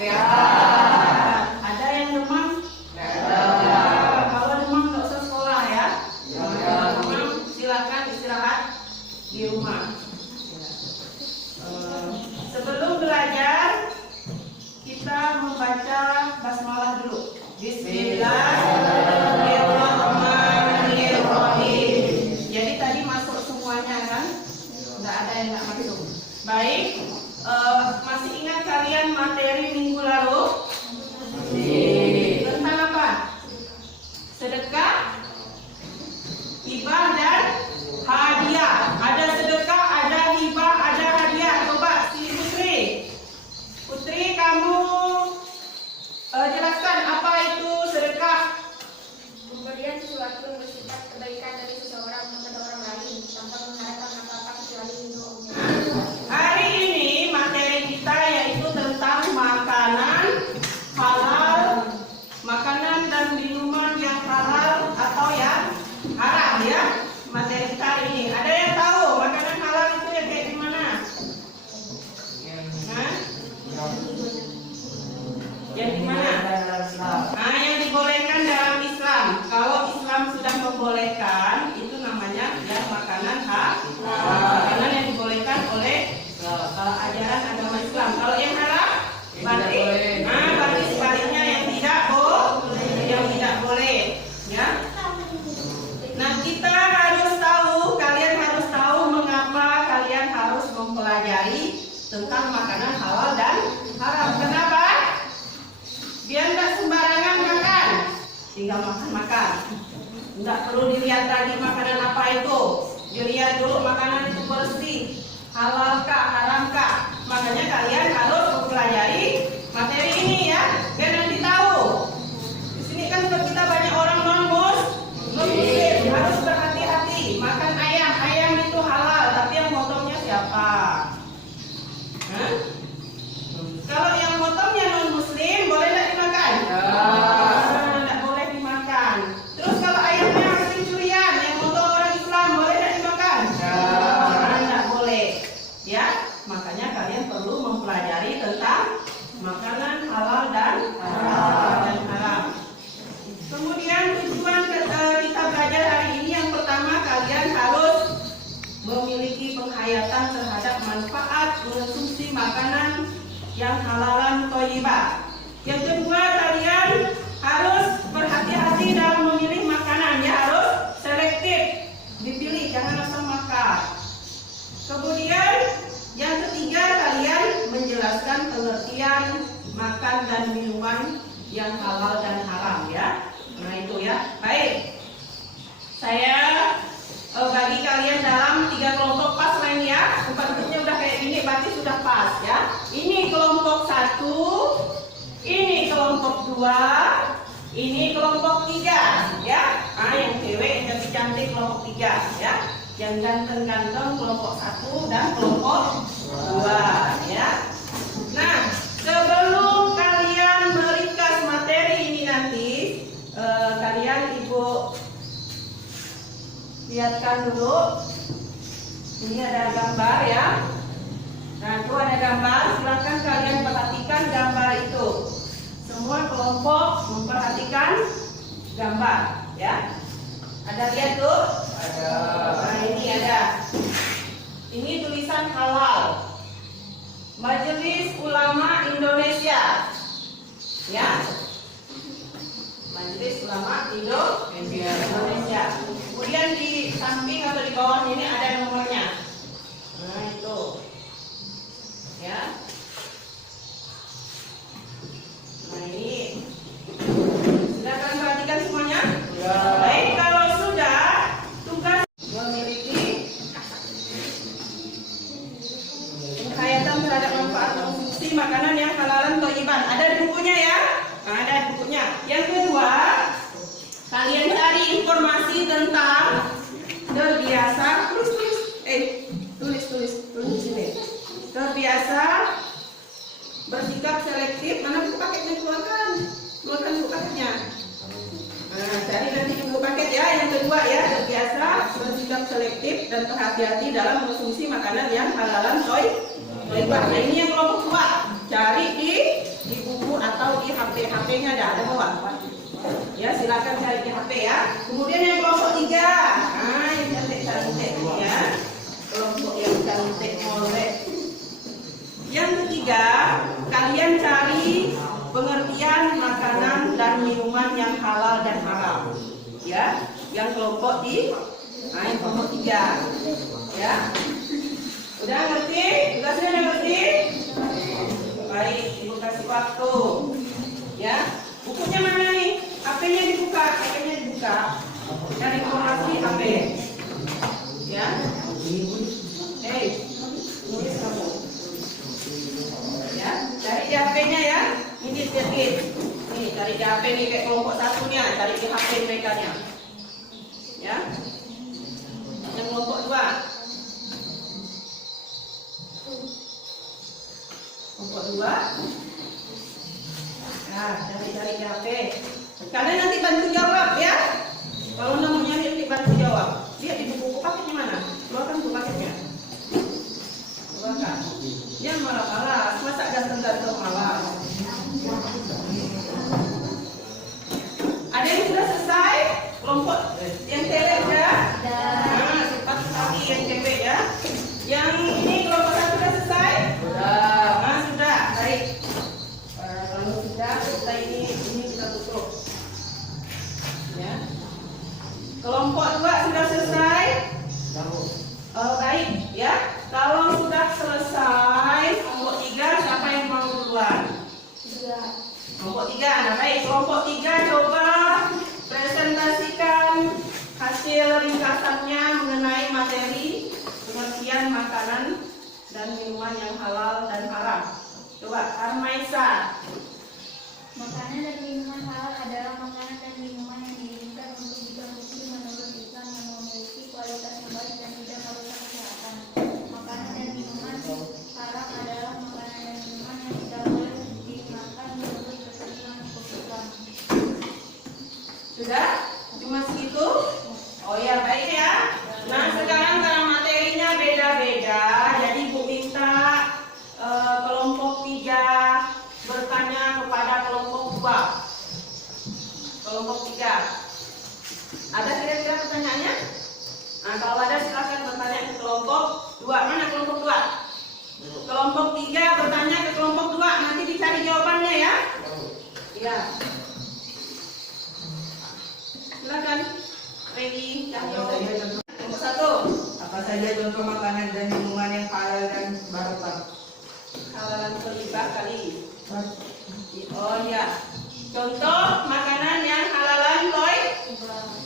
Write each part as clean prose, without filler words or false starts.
Ya. Ada yang demam? Ya. Kalau demam nggak usah sekolah ya. Demam silakan istirahat di rumah. Sebelum belajar kita membaca basmalah dulu. Bismillahirrahmanirrahim. Jadi tadi masuk semuanya kan? Nggak ada yang nggak masuk. Baik. Masih ingat kalian materi minggu lalu? Tentang apa? Sedekah, hibah dan hadiah. Ada sedekah, ada hibah, ada hadiah. Coba si Putri. Putri, kamu jelaskan apa itu sedekah. Pemberian sesuatu yang bersifat kebaikan dari seseorang kepada orang lain tanpa mengharapkan apa-apa kecuali ridhonya. Hari ini materi kita yaitu tentang makanan halal, makanan dan minuman yang halal atau yang haram ya. Materi kita hari ini. Ada yang tahu makanan halal itu yang kayak gimana? Hah? Yang gimana? Nah, yang dibolehkan dalam Islam. Kalau Islam sudah membolehkan, itu namanya ya makanan halal. Makanan yang dibolehkan oleh ajaran agama Islam. Kalau yang haram, berarti sebaliknya yang tidak boleh, ya. Nah, kita harus tahu, kalian harus tahu mengapa kalian harus mempelajari tentang makanan halal dan haram. Kenapa? Biar nggak sembarangan makan, tinggal makan. Nggak perlu dilihat lagi makanan apa itu. Dilihat dulu makanan itu bersih, halalkah, haramkah. Makanya kalian harus mempelajari materi ini ya, biar nanti tahu. Di sini kan kita banyak orang non-muslim, harus berhati-hati. Makan ayam itu halal, tapi yang potongnya siapa? Hah? Kalau yang potongnya non-muslim, boleh nggak dimakan? Nggak boleh dimakan. Terus kalau ayamnya hasil curian, yang potong orang Islam, boleh nggak dimakan? Nggak boleh. Ya, makanya kalian perlu mempelajari tentang makanan halal dan haram. Kemudian tujuan kita belajar hari ini yang pertama, kalian harus memiliki penghayatan terhadap manfaat mengonsumsi makanan yang halalan thayyibah. Yang kedua, kalian harus berhati-hati dalam memilih makanan, ya, harus selektif, dipilih, jangan asal makan. Kemudian yang ketiga, kalian menjelaskan pengertian makan dan minuman yang halal dan haram, ya. Nah itu ya. Baik, saya bagi kalian dalam 3 kelompok pas lain ya. Bentuknya udah kayak gini, berarti sudah pas ya. Ini kelompok 1, ini kelompok 2, ini kelompok 3 ya. Nah, yang cewek yang cantik kelompok 3 ya. Yang ganteng-ganteng kelompok 1 dan kelompok 2 ya. Nah, sebelum kalian meringkas materi ini nanti, kalian ibu lihatkan dulu. Ini ada gambar ya. Nah, itu ada gambar. Silakan kalian perhatikan gambar itu. Semua kelompok memperhatikan gambar ya. Ada lihat tuh? Ada. Nah, ini ada. Ini tulisan halal. Majelis Ulama Indonesia. Ya. Majelis Ulama Indonesia. Kemudian di samping atau di bawah ini ada nomornya. Nah, itu. Ya. Nah, ini. Sudah kalian perhatikan semuanya? Ya. Baik, kalau sudah, tugas memiliki penghayatan terhadap manfaat konsumsi makanan yang halalan thayyiban. Ada di bukunya ya? Nah, ada di bukunya. Yang kedua, kalian cari informasi tentang terbiasa tulis sini. Terbiasa bersikap selektif. Mana buku paketnya keluarkan buku paketnya. Nah, cari nanti di buku paket ya. Yang kedua ya, terbiasa bersikap selektif dan berhati-hati dalam mengonsumsi makanan yang halalan thayyibah. Nah, ini yang kelompok 2. Cari di buku HP-nya ada bawah. Ya, silakan cari di HP ya. Kemudian yang kelompok 3. Nah, yang cantik-cantik ya. Kelompok yang cantik molek. Yang ketiga, kalian cari pengertian makanan dan minuman yang halal dan haram. Ya, yang kelompok yang kelompok 3. Ya. Udah ngerti? Tugasnya udah ngerti? Baik, Ibu kasih waktu. Ya. Bukunya mana nih? HP-nya dibuka, Cari informasi HP. Ya. Nulis kamu. Ya, cari di HP-nya ya. Ini sedikit. Nih, cari di HP nih kayak kelompok 1-nya, cari di HP mereka nya. Ya. Yang kelompok 2. Kelompok 2. Nah, cari di HP. Kalian nanti bantu jawab ya. Kalau namanya nanti bantu jawab. Lihat di buku paketnya mana? Keluarkan buku paketnya. Keluarkan. Yang malas-malas, masa ganteng-ganteng malas. Ada yang sudah selesai? Kelompok yang tele udah? Nah, cepat sekali yang tele ya. Yang ini kelompok 1 sudah selesai? Sudah. Nah, sudah. Baik. Kalau sudah selesai ini kita tutup. Ya. Kelompok 2 sudah selesai? Baik ya. Kalau sudah selesai kelompok 3, siapa yang mau duluan? Kelompok 3. Nah, baik. Kelompok 3 coba presentasikan hasil ringkasannya mengenai materi pengertian makanan dan minuman yang halal dan haram. Coba, Armaisa. Makanan dan minuman halal adalah makanan dan minuman yang diinginkan untuk dikonsumsi menurut Islam yang memiliki kualitas yang baik dan tidak merusak kesehatan. Makanan dan minuman haram adalah makanan dan minuman yang tidak boleh dimakan menurut ketentuan hukum Islam. Sudah? Cuma segitu? Oh ya, baik ya. Nah, sekarang karena materinya beda-beda, jadi Bu minta kelompok 3 bertanya kepada kelompok 2. Kelompok 3. Ada kira-kira pertanyaannya? Nah, kalau ada silakan bertanya ke kelompok 2. Mana kelompok 2? Kelompok 3 bertanya ke kelompok 2. Nanti dicari jawabannya ya. Iya. Silakan. Ready, Cahyo. Kelompok 1. Apa saja contoh makanan dan minuman yang halal dan barokah? Halalan kelibah kali. Oh iya. Contoh makanan yang halalan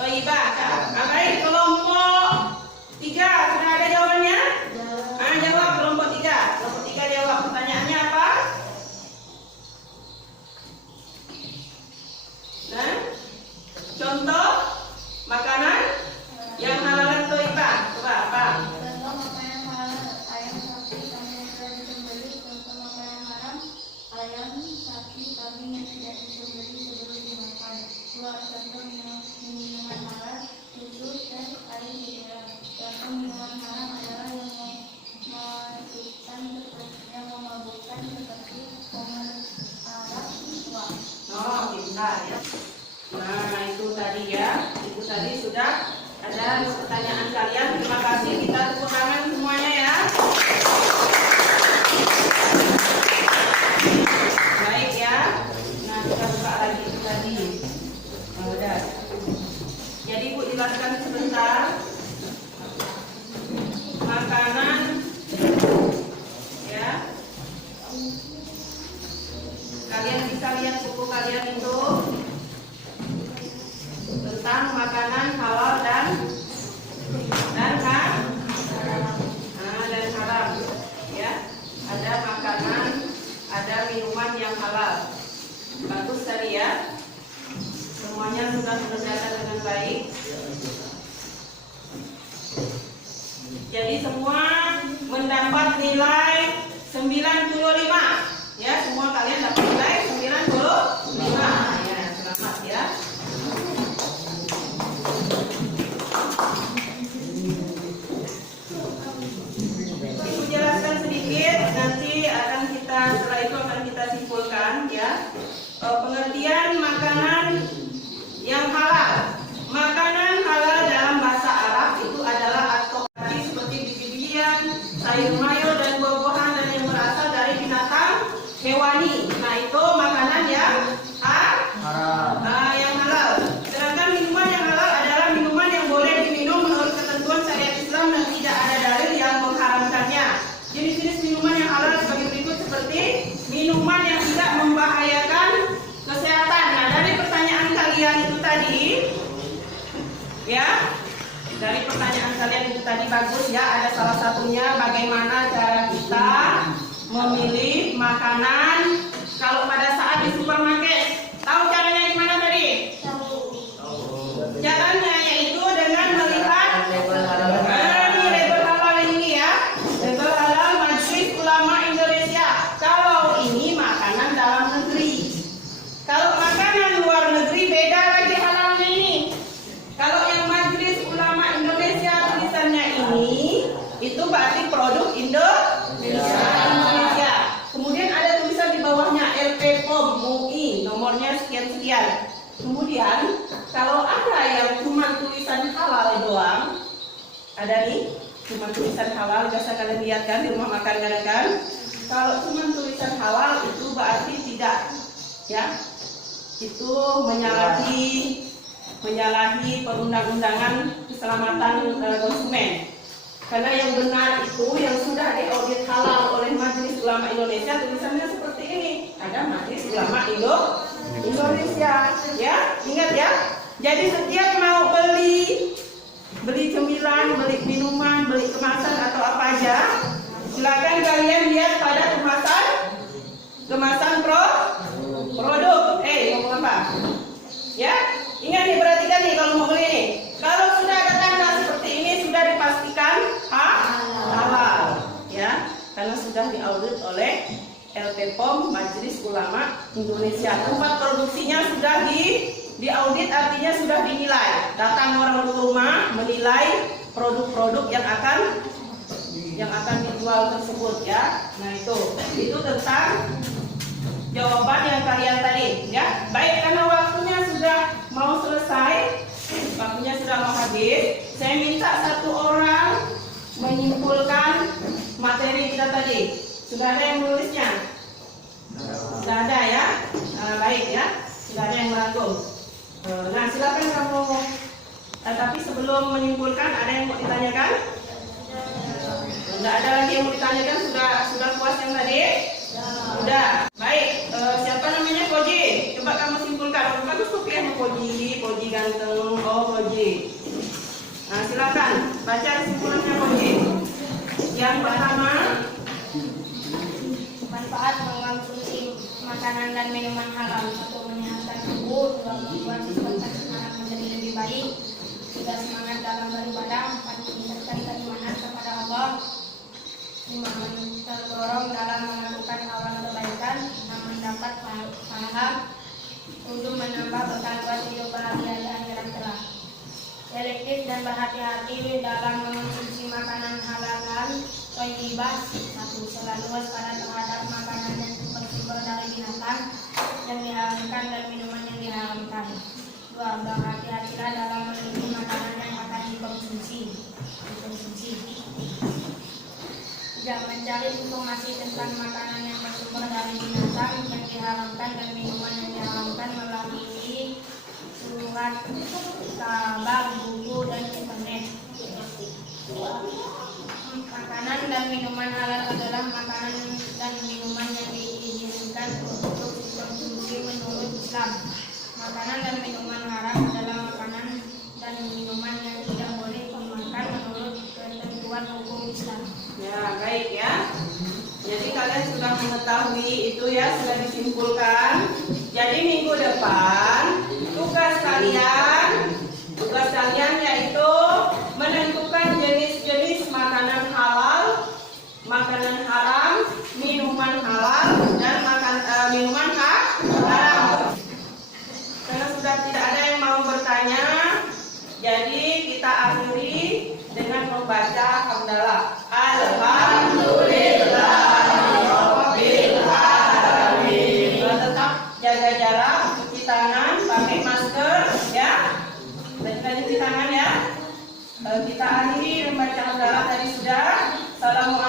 toibah. Nah, baik, kelompok 3 sudah ada jawabannya? Jawab kelompok 3. Kelompok 3 jawab. Pertanyaannya apa? Nah, contoh makanan yang halalan toibah. Coba apa? Contoh makanan halal ayam, sapi, kambing yang sudah disembelih. Contoh makanan haram ayam, sapi, kambing yang tidak disembelih sebelum dimakan. 2. Contoh minuman halal susu, teh, air mineral. Contoh minuman haram adalah yang memabukkan seperti khamr, arak, wine. Oh, pintar ya. Nah, itu tadi ya. Itu tadi sudah ada pertanyaan kalian. Terima kasih. Kita tepuk tangan semuanya ya. Baik ya. Nah, kita buka lagi itu tadi. Nah, udah. Jadi Bu jelaskan sebentar. Makanan ya. Kalian bisa lihat buku kalian itu tentang makanan halal dan haram ya. Ada makanan, ada minuman yang halal. Bagus tadi ya. Semuanya sudah mengerjakan dengan baik. Jadi semua mendapat nilai 95. Ya, semua kalian dapat nilai 95. Ya, selamat ya. Ibu jelaskan sedikit, nanti setelah itu akan kita simpulkan ya. hewani. Nah, itu makanan yang yang halal. Sedangkan minuman yang halal adalah minuman yang boleh diminum menurut ketentuan syariat Islam dan tidak ada dalil yang mengharamkannya. Jenis-jenis minuman yang halal sebagai berikut seperti minuman yang tidak membahayakan kesehatan. Nah, dari pertanyaan kalian itu tadi, ya, dari pertanyaan kalian itu tadi bagus ya. Ada salah satunya bagaimana cara kita memilih makanan kalau pada saat di supermarket. Tahu caranya gimana tadi? Caranya yaitu dengan melihat ini label halal ini ya. Label halal Majelis Ulama Indonesia. Kalau ini makanan dalam negeri. Kalau makanan luar negeri beda lagi halalnya ini. Kalau yang Majelis Ulama Indonesia tulisannya ini, itu berarti produk Indonesia. Kemudian ada tulisan di bawahnya LP POM MUI, nomornya sekian-sekian. Kemudian kalau ada yang cuma tulisan halal doang, ada nih, cuma tulisan halal, biasa kalian lihat kan di rumah makan kan? Kalau cuma tulisan halal itu berarti tidak, ya, itu menyalahi perundang-undangan keselamatan konsumen. Karena yang benar itu yang sudah diaudit halal oleh Majelis Ulama Indonesia, tulisannya seperti ini. Ada Majelis Ulama Indonesia, ya, ingat ya. Jadi setiap mau beli cemilan, beli minuman, beli kemasan atau apa aja, silakan kalian lihat pada kemasan produk. Ngomong apa? Ya, ingat nih, perhatikan nih kalau mau beli nih. Kalau sudah ada tanda seperti ini sudah dipastikan halal, ya, karena sudah diaudit oleh LP POM Majelis Ulama Indonesia. Tempat produksinya sudah diaudit, artinya sudah dinilai. Datang orang ke rumah menilai produk-produk yang akan dijual tersebut, ya. Nah, itu tentang jawaban yang kalian tadi, ya. Baik, karena waktunya sudah mau selesai, waktunya sudah mau habis, saya minta satu orang menyimpulkan materi kita tadi. Sudah ada yang menulisnya? Sudah ada ya? Baik ya, sudah ada yang merangkum. Nah, silakan kamu. Tapi sebelum menyimpulkan, ada yang mau ditanyakan? Sudah ada lagi yang mau ditanyakan? Sudah puas yang tadi? Sudah. Baik, siapa namanya? Koji. Coba kamu simpulkan. Bagus tuh ya, Koji ganteng. Oh, Koji. Nah, silakan baca kesimpulannya Koji. Yang pertama, manfaat mengkonsumsi makanan dan minuman halal. 1. Menyehatkan tubuh. 2. Membuat sistem keseimbangan menjadi lebih baik. 3. Semangat dalam beribadah. 4. Meningkatkan keimanan kepada Allah. 5. Terdorong dalam melakukan amal kebaikan. 6. Mendapat pahala. 7. Menambah bekal buat hidup bahagia di akhirat kelak. Selektif dan berhati-hati dalam mengonsumsi makanan halal dan thayyibah. 1. Selalu waspada terhadap makanan yang bersumber dari binatang yang diharamkan dan minuman yang diharamkan. 2. Berhati-hatilah dalam memilih makanan yang akan dikonsumsi. 3. Mencari informasi tentang makanan yang bersumber dari binatang yang diharamkan dan minuman yang diharamkan melalui surat, kabar, buku, dan internet. Makanan dan minuman halal adalah makanan dan minuman yang diizinkan untuk dikonsumsi menurut Islam. Makanan dan minuman haram adalah makanan dan minuman yang tidak boleh dimakan menurut ketentuan hukum Islam. ya baik ya. Jadi kalian sudah mengetahui itu ya, sudah disimpulkan. Jadi minggu depan tugas kalian yaitu menentukan jenis-jenis makanan halal, makanan haram, minuman halal, dan minuman haram. Karena sudah tidak ada yang mau bertanya, jadi kita akhiri dengan membaca hamdalah. Alhamdulillah. Tetap jaga jarak, cuci tangan, pakai masker, ya. Dan cuci tangan ya. Kita akhiri membaca hamdalah tadi sudah. Assalamualaikum.